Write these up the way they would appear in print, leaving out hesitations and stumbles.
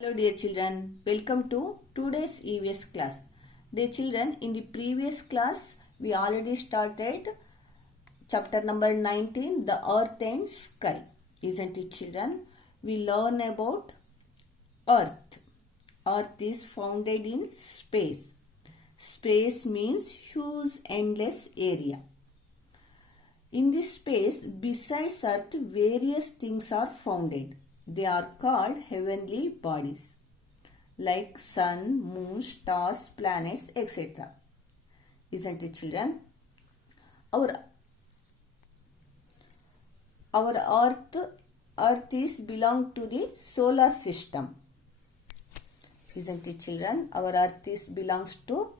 Hello dear children, welcome to today's EVS class. Dear children, in the previous class we already started chapter number 19, the earth and sky. Isn't it children? We learn about earth. Earth is founded in space. Space means huge endless area. In this space, besides earth, various things are founded. They are called heavenly bodies like sun, moon, stars, planets, etc. Isn't it children? Our earth is belong to the solar system. Isn't it children? Our earth is belongs to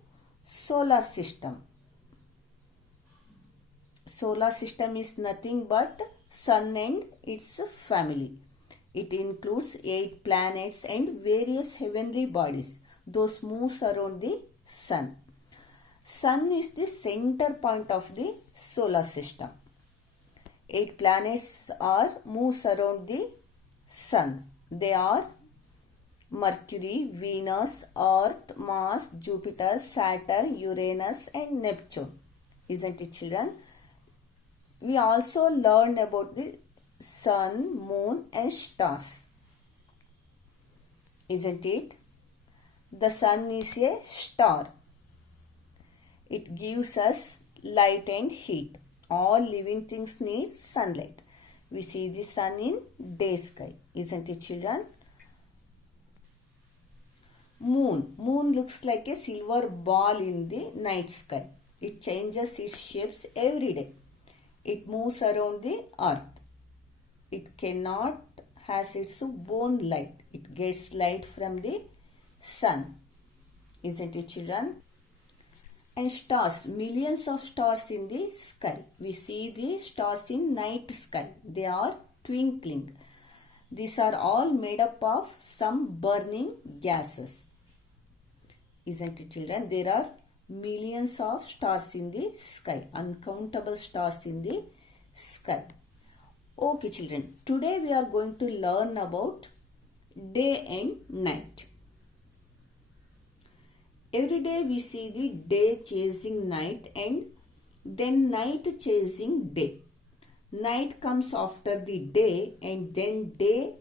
solar system. Solar system is nothing but sun and its family. It includes 8 planets and various heavenly bodies. Those moves around the sun. Sun is the center point of the solar system. 8 planets are moves around the sun. They are Mercury, Venus, Earth, Mars, Jupiter, Saturn, Uranus and Neptune. Isn't it children? We also learned about the sun, moon and stars. Isn't it? The sun is a star. It gives us light and heat. All living things need sunlight. We see the sun in day sky. Isn't it children? Moon. Moon looks like a silver ball in the night sky. It changes its shapes every day. It moves around the earth. It cannot has its own light. It gets light from the sun. Isn't it children? And stars. Millions of stars in the sky. We see the stars in night sky. They are twinkling. These are all made up of some burning gases. Isn't it children? There are millions of stars in the sky. Uncountable stars in the sky. Okay children, today we are going to learn about day and night. Every day we see the day chasing night and then night chasing day. Night comes after the day and then day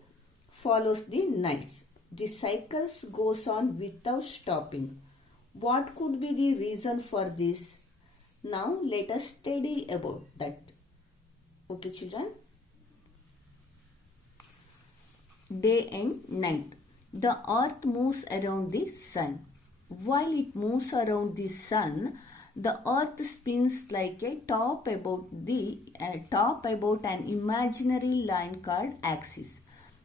follows the nights. The cycles goes on without stopping. What could be the reason for this? Now let us study about that. Okay children? Day and night. The earth moves around the sun. While it moves around the sun, the earth spins like a top about an imaginary line called axis.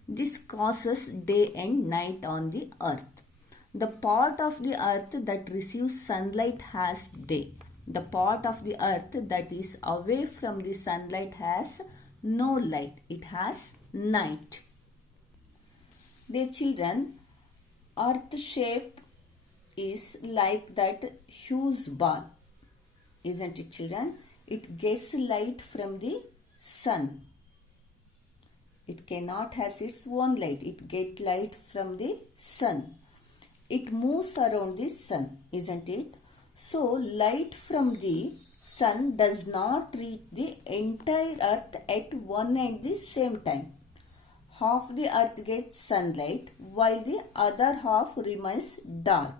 This causes day and night on the earth. The part of the earth that receives sunlight has day. The part of the earth that is away from the sunlight has no light. It has night. Dear children, earth shape is like that huge ball. Isn't it children? It gets light from the sun. It cannot has its own light. It gets light from the sun. It moves around the sun, isn't it? So light from the sun does not reach the entire earth at one and the same time. Half the earth gets sunlight while the other half remains dark.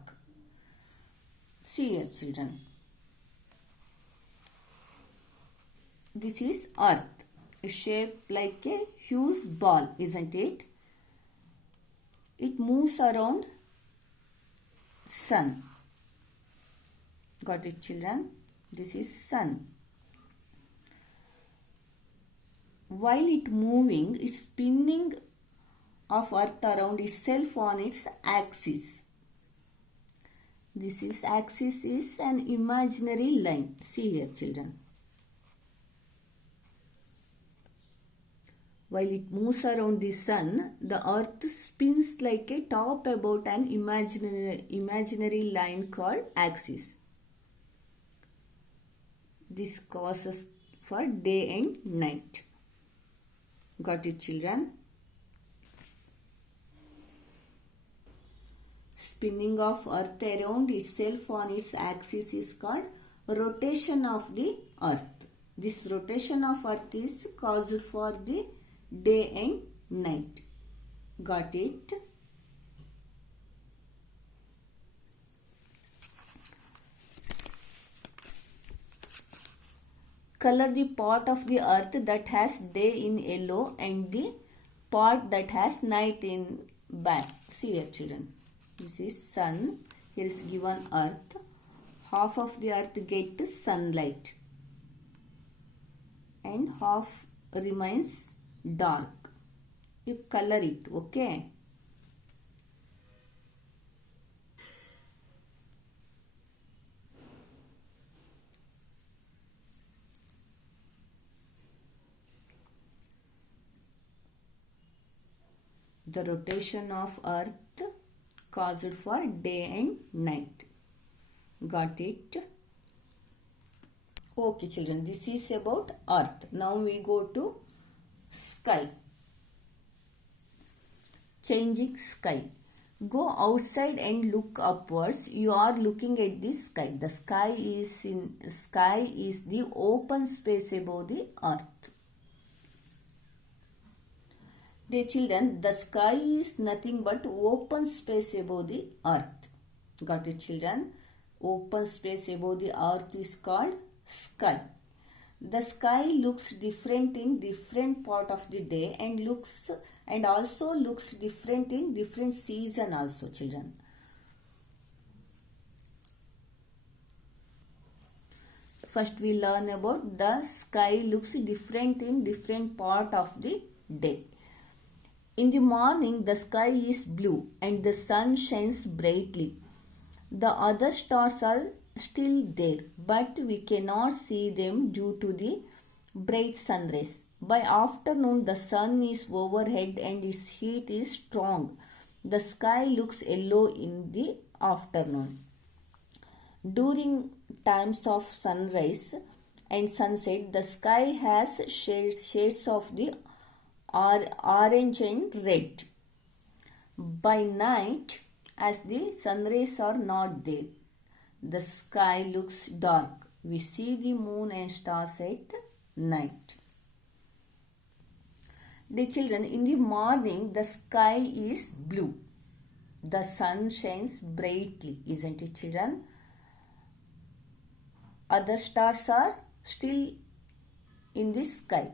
See here children. This is earth. Shaped like a huge ball, isn't it? It moves around sun. Got it children? This is sun. While it moving, it's spinning of earth around itself on its axis. This is axis is an imaginary line. See here children. While it moves around the sun, the earth spins like a top about an imaginary line called axis. This causes for day and night. Got it children? spinning of earth around itself on its axis is called rotation of the earth. This rotation of earth is caused for the day and night. Got it? Color the part of the earth that has day in yellow and the part that has night in black. See here children. This is sun. Here is given earth. Half of the earth gets sunlight and half remains dark. You color it, okay? The rotation of earth caused for day and night. Got it? Okay children, this is about earth. Now we go to sky. Changing sky. Go outside and look upwards. You are looking at the sky. The sky is the open space above the earth. Dear children, the sky is nothing but open space above the earth. Got it children? Open space above the earth is called sky. The sky looks different in different part of the day and also looks different in different season also children. First we learn about the sky looks different in different part of the day. In the morning, the sky is blue and the sun shines brightly. The other stars are still there, but we cannot see them due to the bright sun rays. By afternoon, the sun is overhead and its heat is strong. The sky looks yellow in the afternoon. During times of sunrise and sunset, the sky has shades of the orange and red. By night, as the sun rays are not there, the sky looks dark. We see the moon and stars at night. Dear children, in the morning, the sky is blue. The sun shines brightly, isn't it children? Other stars are still in the sky,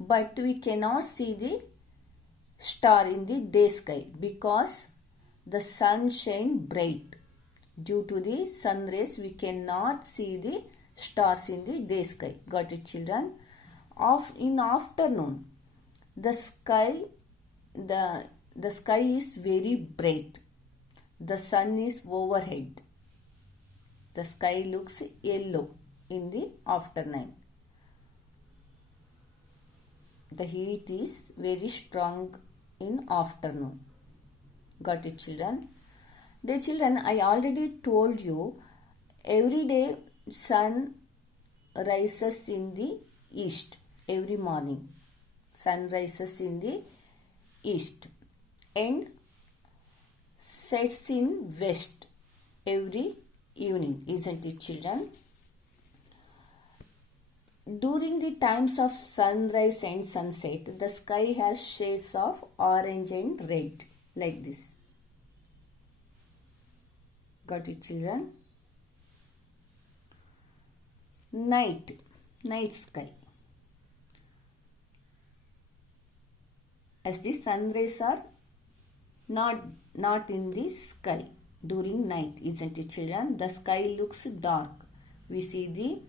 but we cannot see the star in the day sky because the sun shines bright. Due to the sun rays, we cannot see the stars in the day sky. Got it children? In afternoon, the sky is very bright. The sun is overhead. The sky looks yellow in the afternoon. The heat is very strong in afternoon. Got it children? Dear children, I already told you every day sun rises in the east every morning. Sun rises in the east and sets in west every evening, isn't it children? During the times of sunrise and sunset, the sky has shades of orange and red like this. Got it children? Night sky. As the sun rays are not in the sky during night, isn't it children? The sky looks dark. We see the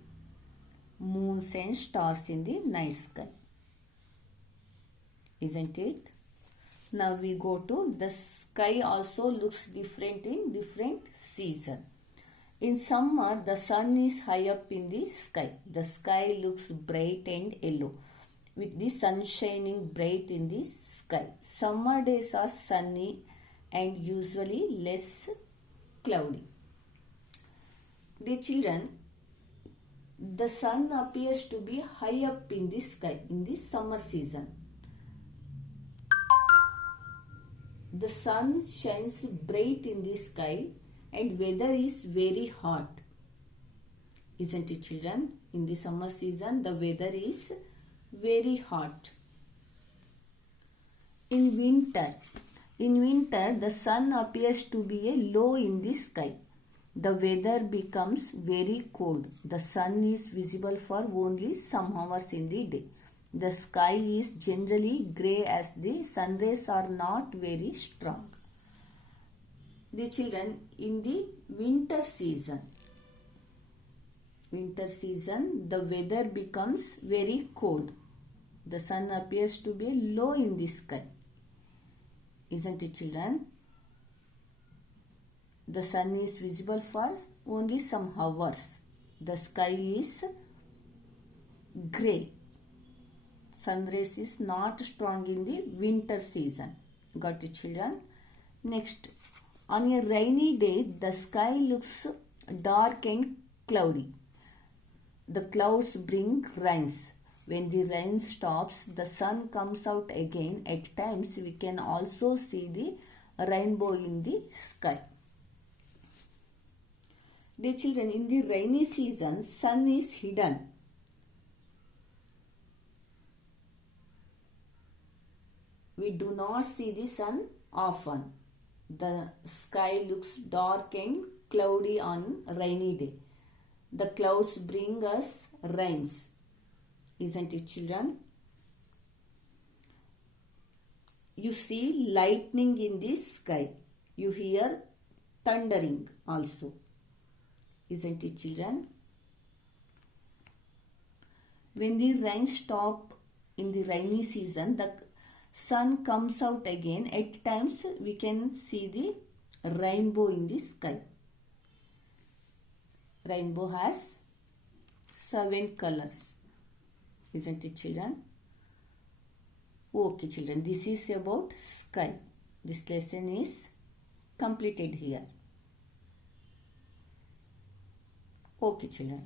moons and stars in the night sky, isn't it? Now we go to the sky also looks different in different season. In summer, the sun is high up in the sky. The sky looks bright and yellow with the sun shining bright in the sky. Summer days are sunny and usually less cloudy. Dear children, the sun appears to be high up in the sky in the summer season. The sun shines bright in the sky and weather is very hot. Isn't it, children? In the summer season, the weather is very hot. In winter, the sun appears to be a low in the sky. The weather becomes very cold. The sun is visible for only some hours in the day. The sky is generally grey as the sun rays are not very strong. The children, in the winter season, the weather becomes very cold. The sun appears to be low in the sky. Isn't it, children? The sun is visible for only some hours. The sky is grey. Sun rays is not strong in the winter season. Got it, children? Next, on a rainy day, the sky looks dark and cloudy. The clouds bring rains. When the rain stops, the sun comes out again. At times, we can also see the rainbow in the sky. Dear children, in the rainy season, sun is hidden. We do not see the sun often. The sky looks dark and cloudy on rainy day. The clouds bring us rains. Isn't it, children? You see lightning in the sky. You hear thundering also. Isn't it, children? When the rain stops in the rainy season, the sun comes out again. At times, we can see the rainbow in the sky. Rainbow has 7 colors. Isn't it, children? Okay, children, this is about sky. This lesson is completed here. Okay, children.